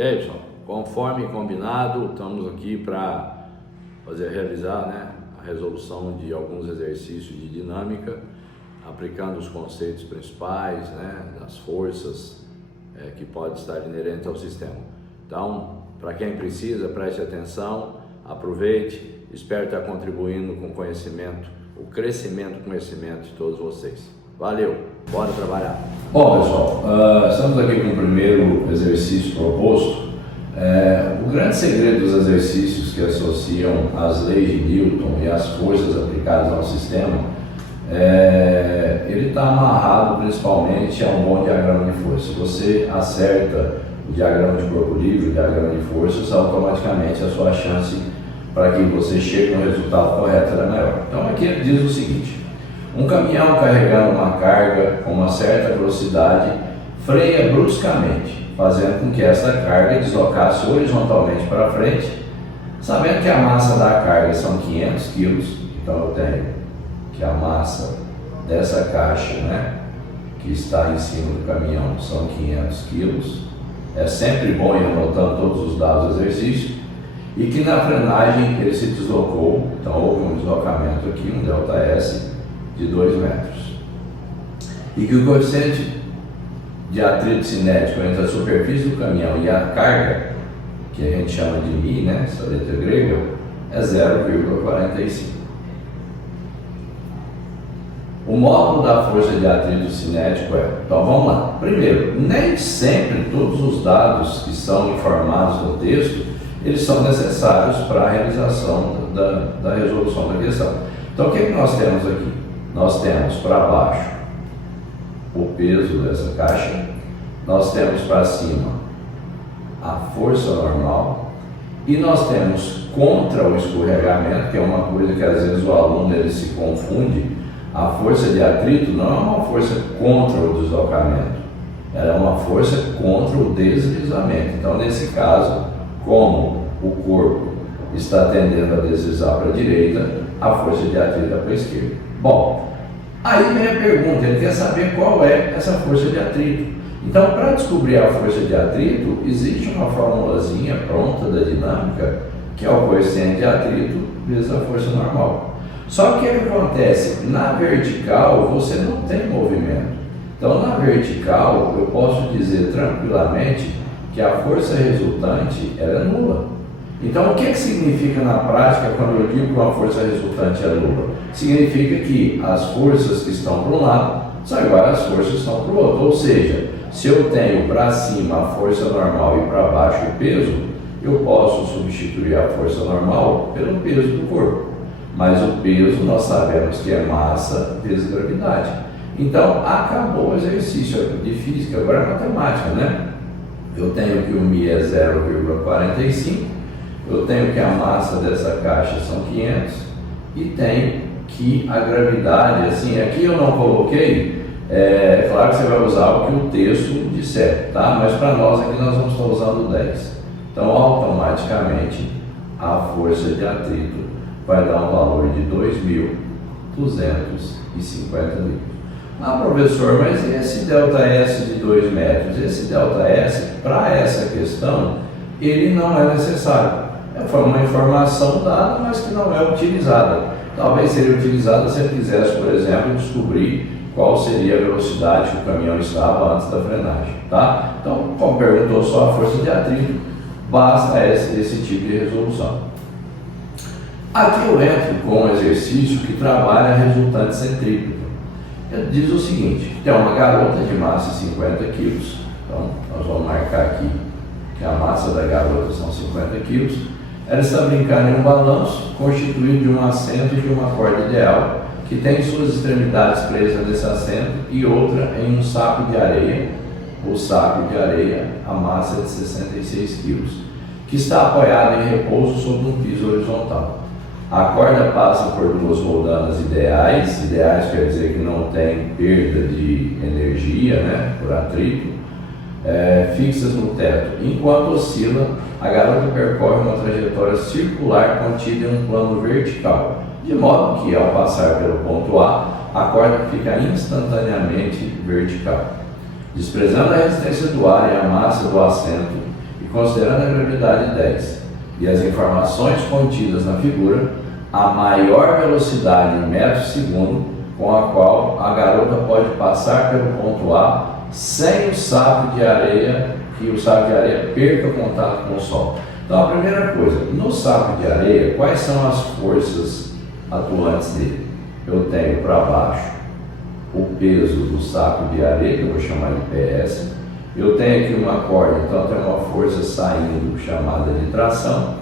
E aí, pessoal, conforme combinado, estamos aqui para realizar, a resolução de alguns exercícios de dinâmica, aplicando os conceitos principais, das forças que podem estar inerentes ao sistema. Então, para quem precisa, preste atenção, aproveite, espero estar contribuindo com conhecimento, o crescimento do conhecimento de todos vocês. Valeu, bora trabalhar! Bom, pessoal, estamos aqui com o primeiro exercício proposto. O grande segredo dos exercícios que associam as leis de Newton e as forças aplicadas ao sistema, ele está amarrado principalmente a um bom diagrama de força. Se você acerta o diagrama de corpo livre, o diagrama de forças, automaticamente a sua chance para que você chegue no resultado correto é maior. Então aqui ele diz o seguinte: um caminhão carregando uma carga com uma certa velocidade freia bruscamente, fazendo com que essa carga deslocasse horizontalmente para frente, sabendo que a massa da carga são 500 kg, então eu tenho que a massa dessa caixa, que está em cima do caminhão, são 500 kg. É sempre bom ir anotando todos os dados do exercício. E que na frenagem ele se deslocou, então houve um deslocamento aqui, um ΔS de 2 metros. E que o coeficiente de atrito cinético entre a superfície do caminhão e a carga, que a gente chama de μ, essa letra grega, é 0,45. O módulo da força de atrito cinético então vamos lá. Primeiro, nem sempre todos os dados que são informados no texto, eles são necessários para a realização da resolução da questão. Então o que nós temos aqui? Nós temos para baixo o peso dessa caixa, nós temos para cima a força normal e nós temos contra o escorregamento, que é uma coisa que às vezes o aluno ele se confunde. A força de atrito não é uma força contra o deslocamento, ela é uma força contra o deslizamento. Então nesse caso, como o corpo está tendendo a deslizar para a direita, a força de atrito é para a esquerda. Bom, aí vem a pergunta, ele quer saber qual é essa força de atrito. Então, para descobrir a força de atrito, existe uma formulazinha pronta da dinâmica, que é o coeficiente de atrito vezes a força normal. Só que o que acontece? Na vertical, você não tem movimento. Então, na vertical, eu posso dizer tranquilamente que a força resultante ela é nula. Então, o que significa na prática quando eu digo que uma força resultante é nula? Significa que as forças que estão para um lado são iguais às forças que estão para o outro. Ou seja, se eu tenho para cima a força normal e para baixo o peso, eu posso substituir a força normal pelo peso do corpo. Mas o peso nós sabemos que é massa vezes gravidade. Então, acabou o exercício de física, agora é matemática, Eu tenho que o μ é 0,45, eu tenho que a massa dessa caixa são 500 e tenho que a gravidade, aqui eu não coloquei, é claro que você vai usar o que o texto disser, tá? Mas para nós aqui nós vamos estar usando 10. Então automaticamente a força de atrito vai dar um valor de 2.250 N. Ah, professor, mas e esse ΔS de 2 metros? Esse ΔS, para essa questão, ele não é necessário. Foi uma informação dada, mas que não é utilizada. Talvez seria utilizada se ele quisesse, por exemplo, descobrir qual seria a velocidade que o caminhão estava antes da frenagem, tá? Então, como perguntou só a força de atrito, basta esse tipo de resolução. Aqui eu entro com um exercício que trabalha a resultante centrípeta. Ele diz o seguinte: tem uma garota de massa 50 kg, então nós vamos marcar aqui que a massa da garota são 50 kg. Ela está brincando em um balanço constituído de um assento e de uma corda ideal, que tem suas extremidades presas nesse assento e outra em um saco de areia. O saco de areia, a massa é de 66 kg, que está apoiado em repouso sobre um piso horizontal. A corda passa por 2 roldanas ideais quer dizer que não tem perda de energia, por atrito, fixas no teto. Enquanto oscila, a garota percorre uma trajetória circular contida em um plano vertical, de modo que, ao passar pelo ponto A corda fica instantaneamente vertical. Desprezando a resistência do ar e a massa do assento, e considerando a gravidade 10 e as informações contidas na figura, a maior velocidade em metros por segundo com a qual a garota pode passar pelo ponto A sem o saco de areia, que o saco de areia perca contato com o Sol. Então, a primeira coisa, no saco de areia, quais são as forças atuantes dele? Eu tenho para baixo o peso do saco de areia, que eu vou chamar de PS. Eu tenho aqui uma corda, então tem uma força saindo, chamada de tração.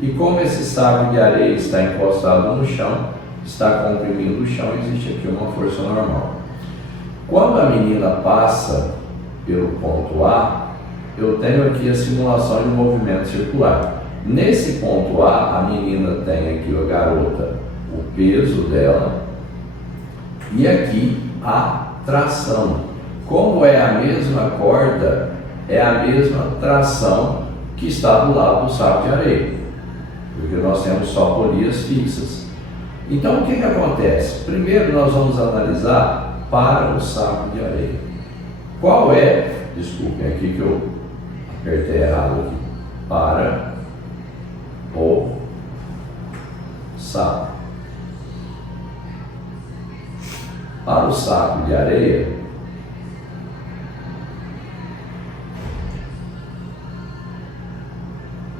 E como esse saco de areia está encostado no chão, está comprimindo o chão, existe aqui uma força normal. Quando a menina passa pelo ponto A, eu tenho aqui a simulação de movimento circular. Nesse ponto A, a menina tem aqui, a garota, o peso dela e aqui a tração. Como é a mesma corda, é a mesma tração que está do lado do saco de areia, porque nós temos só polias fixas. Então, o que acontece? Primeiro, nós vamos analisar para o saco de areia. Qual é, desculpem aqui que eu apertei errado aqui, para o saco. Para o saco de areia,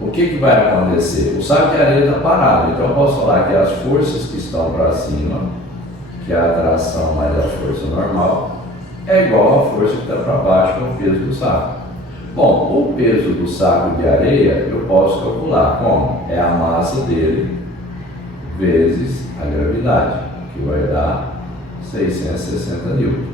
o que vai acontecer? O saco de areia está parado, então eu posso falar que as forças que estão para cima, que é a atração mais a força normal, é igual à força que está para baixo, que é o peso do saco. Bom, o peso do saco de areia eu posso calcular como? É a massa dele vezes a gravidade, que vai dar 660 newton.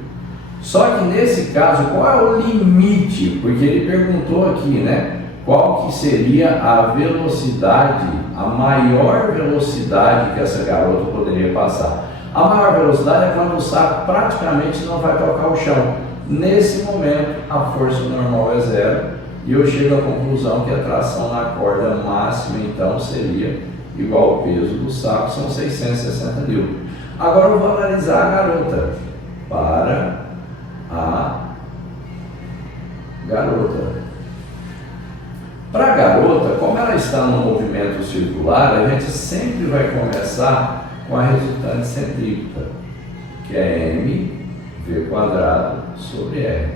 Só que nesse caso, qual é o limite? Porque ele perguntou aqui, né? Qual que seria a velocidade, a maior velocidade que essa garota poderia passar? A maior velocidade é quando o saco praticamente não vai tocar o chão. Nesse momento, a força normal é zero e eu chego à conclusão que a tração na corda máxima, então, seria igual ao peso do saco, são 660 newton. Agora eu vou analisar a garota. Para a garota. Para a garota, como ela está no movimento circular, a gente sempre vai começar com a resultante centrípeta, que é mv² sobre r.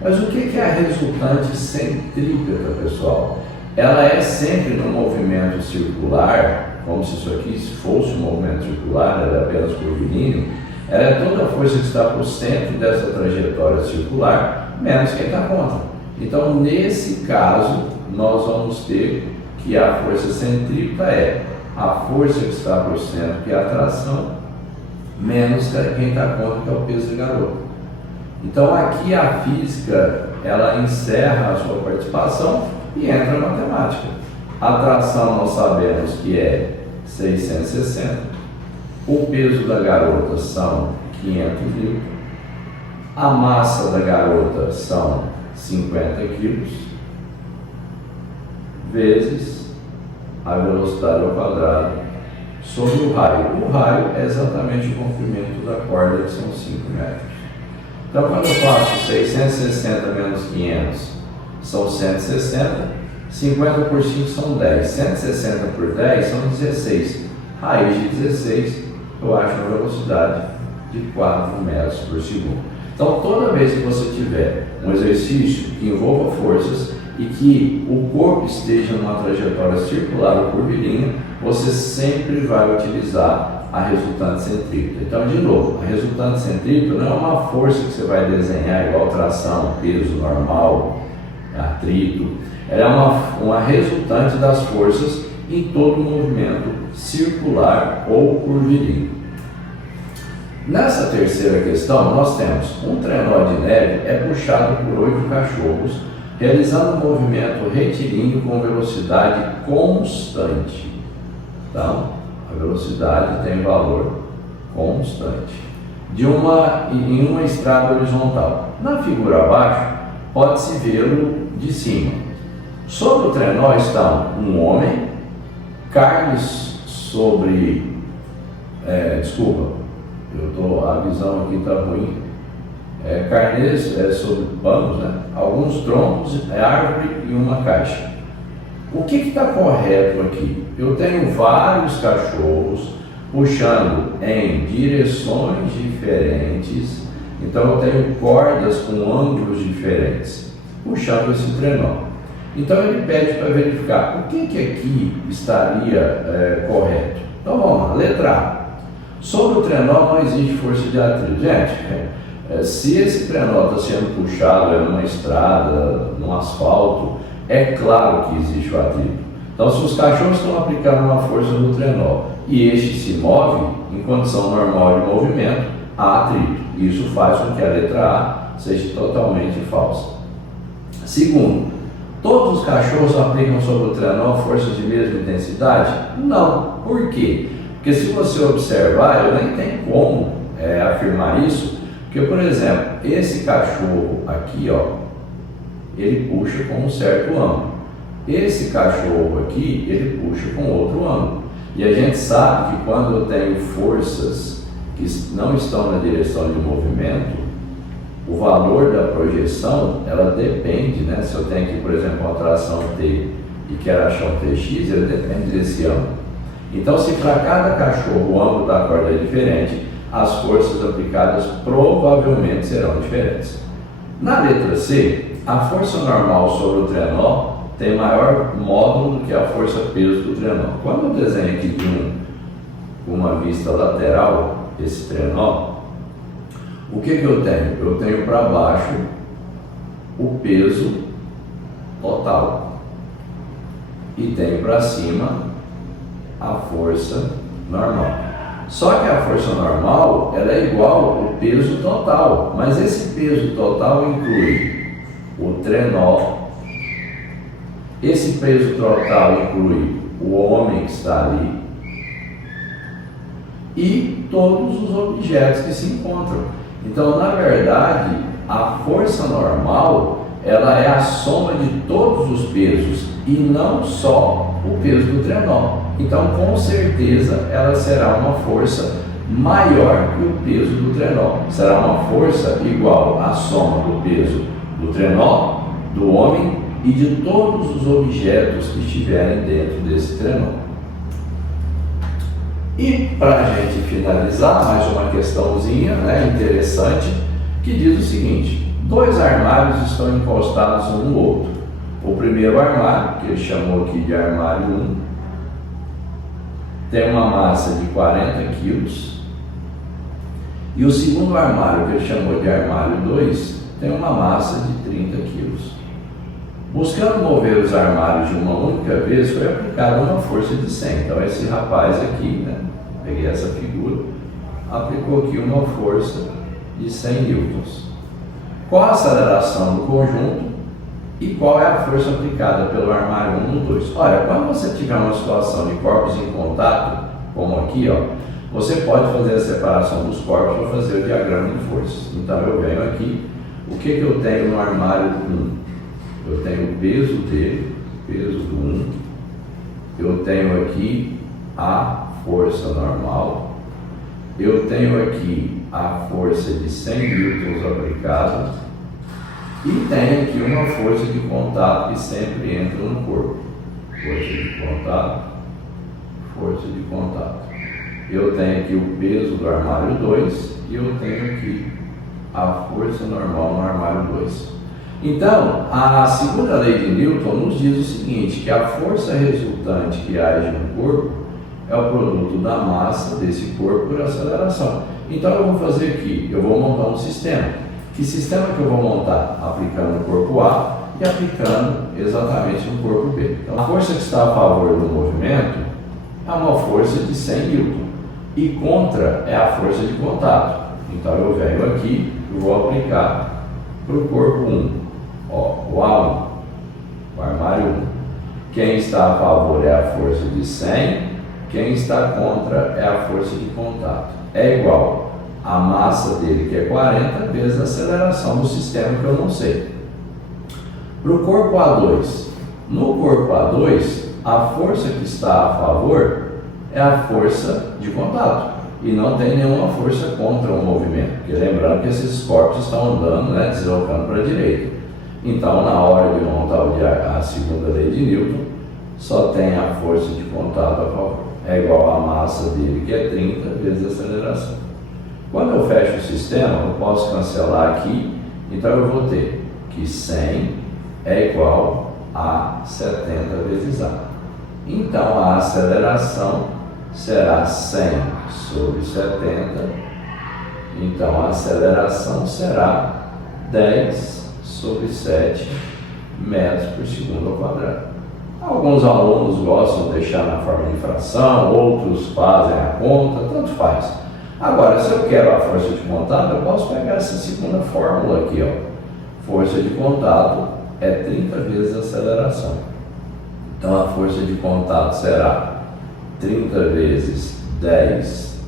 Mas o que é a resultante centrípeta, pessoal? Ela é sempre no movimento circular, como se isso aqui fosse um movimento circular, ela é apenas curvilíneo, ela é toda a força que está para o centro dessa trajetória circular, menos quem está contra. Então, nesse caso, nós vamos ter que a força centrípeta é a força que está para o centro, que é a tração, menos quem está contra, que é o peso da garota. Então, aqui a física, ela encerra a sua participação e entra a matemática. A tração nós sabemos que é 660, o peso da garota são 500 newton, a massa da garota são 50 quilos, vezes a velocidade ao quadrado sobre o raio. O raio é exatamente o comprimento da corda, que são 5 metros. Então, quando eu faço 660 menos 500, são 160, 50 por 5 são 10, 160 por 10 são 16. Raiz de 16, eu acho uma velocidade de 4 metros por segundo. Então, toda vez que você tiver um exercício que envolva forças e que o corpo esteja numa trajetória circular ou curvilínea, você sempre vai utilizar a resultante centrípeta. Então, de novo, a resultante centrípeta não é uma força que você vai desenhar igual tração, peso normal, atrito. Ela é uma resultante das forças em todo o movimento circular ou curvilíneo. Nessa terceira questão, nós temos um trenó de neve é puxado por 8 cachorros, realizando um movimento retilíneo com velocidade constante. Então, a velocidade tem valor constante em uma estrada horizontal. Na figura abaixo, pode-se vê-lo de cima. Sobre o trenó estão um homem, carnes sobre... a visão aqui está ruim. Carnês sobre panos, né? Alguns troncos, árvore e uma caixa. O que está correto aqui? Eu tenho vários cachorros puxando em direções diferentes, então eu tenho cordas com ângulos diferentes, puxando esse trenó. Então ele pede para verificar o que aqui estaria correto. Então vamos lá, letra A. Sobre o trenó não existe força de atrito. Gente, se esse trenó está sendo puxado numa estrada, num asfalto, é claro que existe o atrito. Então se os cachorros estão aplicando uma força no trenó e este se move em condição normal de movimento, há atrito. Isso faz com que a letra A seja totalmente falsa. Segundo, todos os cachorros aplicam sobre o trenó forças de mesma intensidade? Não. Por quê? Porque se você observar, eu nem tenho como afirmar isso, porque, por exemplo, esse cachorro aqui, ó, ele puxa com um certo ângulo. Esse cachorro aqui, ele puxa com outro ângulo. E a gente sabe que quando eu tenho forças que não estão na direção de movimento, o valor da projeção, ela depende, né? Se eu tenho aqui, por exemplo, uma tração T e quero achar um TX, ele depende desse ângulo. Então, se para cada cachorro o ângulo da corda é diferente, as forças aplicadas provavelmente serão diferentes. Na letra C, a força normal sobre o trenó tem maior módulo do que a força peso do trenó. Quando eu desenho aqui de uma vista lateral esse trenó, o que eu tenho? Eu tenho para baixo o peso total e tenho para cima a força normal. Só que a força normal ela é igual ao peso total, mas esse peso total inclui o trenó, esse peso total inclui o homem que está ali e todos os objetos que se encontram. Então, na verdade, a força normal ela é a soma de todos os pesos e não só o peso do trenó. Então, com certeza, ela será uma força maior que o peso do trenó. Será uma força igual à soma do peso do trenó, do homem e de todos os objetos que estiverem dentro desse trenó. E para a gente finalizar, mais uma questãozinha interessante, que diz o seguinte: dois armários estão encostados um no outro. O primeiro armário, que ele chamou aqui de armário 1, tem uma massa de 40 quilos. E o segundo armário, que ele chamou de armário 2, tem uma massa de 30 quilos. Buscando mover os armários de uma única vez, foi aplicada uma força de 100. Então esse rapaz aqui, peguei essa figura, aplicou aqui uma força de 100 newtons. Qual a aceleração do conjunto e qual é a força aplicada pelo armário 1 no 2? Olha, quando você tiver uma situação de corpos em contato, como aqui, você pode fazer a separação dos corpos para fazer o diagrama de forças. Então eu venho aqui, o que eu tenho no armário 1? Eu tenho o peso dele, peso do 1, eu tenho aqui a força normal, eu tenho aqui a força de 100 newtons aplicada e tenho aqui uma força de contato que sempre entra no corpo. Força de contato, força de contato. Eu tenho aqui o peso do armário 2 e eu tenho aqui a força normal no armário 2. Então, a segunda lei de Newton nos diz o seguinte, que a força resultante que age no corpo é o produto da massa desse corpo por aceleração. Então eu vou fazer aqui, eu vou montar um sistema. Que sistema que eu vou montar? Aplicando no corpo A e aplicando exatamente no corpo B. Então a força que está a favor do movimento é uma força de 100 Newton e contra é a força de contato. Então eu venho aqui e vou aplicar para o corpo 1. O A1, o armário 1. Quem está a favor é a força de 100, quem está contra é a força de contato. É igual a massa dele, que é 40, vezes a aceleração do sistema, que eu não sei. Para o corpo A2, no corpo A2, a força que está a favor é a força de contato e não tem nenhuma força contra o movimento, porque lembrando que esses corpos estão andando, deslocando para a direita. Então, na hora de montar a segunda lei de Newton, só tem a força de contato a favor. É igual a massa dele, que é 30 vezes a aceleração. Quando eu fecho o sistema, eu posso cancelar aqui, então eu vou ter que 100 é igual a 70 vezes A. Então a aceleração será 100 sobre 70, então a aceleração será 10 sobre 7 metros por segundo ao quadrado. Alguns alunos gostam de deixar na forma de fração, outros fazem a conta, tanto faz. Agora, se eu quero a força de contato, eu posso pegar essa segunda fórmula aqui, ó. Força de contato é 30 vezes a aceleração. Então a força de contato será 30 vezes 10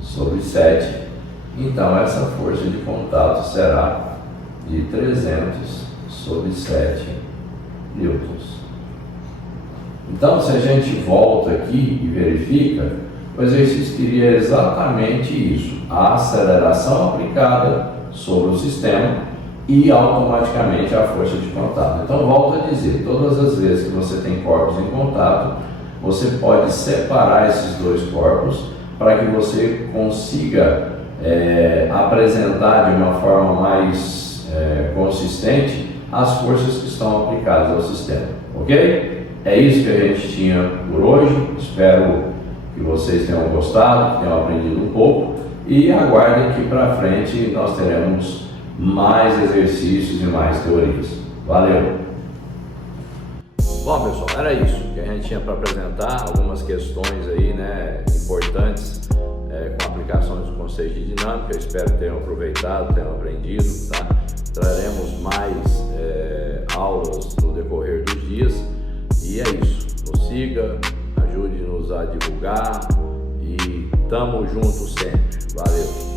sobre 7. Então essa força de contato será de 300 sobre 7 newtons. Então, se a gente volta aqui e verifica, o exercício teria exatamente isso: a aceleração aplicada sobre o sistema e automaticamente a força de contato. Então, volto a dizer, todas as vezes que você tem corpos em contato, você pode separar esses dois corpos para que você consiga apresentar de uma forma mais consistente as forças que estão aplicadas ao sistema, ok? É isso que a gente tinha por hoje. Espero que vocês tenham gostado, que tenham aprendido um pouco, e aguardem que para frente nós teremos mais exercícios e mais teorias. Valeu! Bom, pessoal, era isso que a gente tinha para apresentar, algumas questões aí, né, importantes com aplicações do conceito de dinâmica. Eu espero que tenham aproveitado, tenham aprendido, tá? Traremos mais aulas no decorrer dos dias. E é isso, nos siga, ajude-nos a divulgar e tamo junto sempre. Valeu!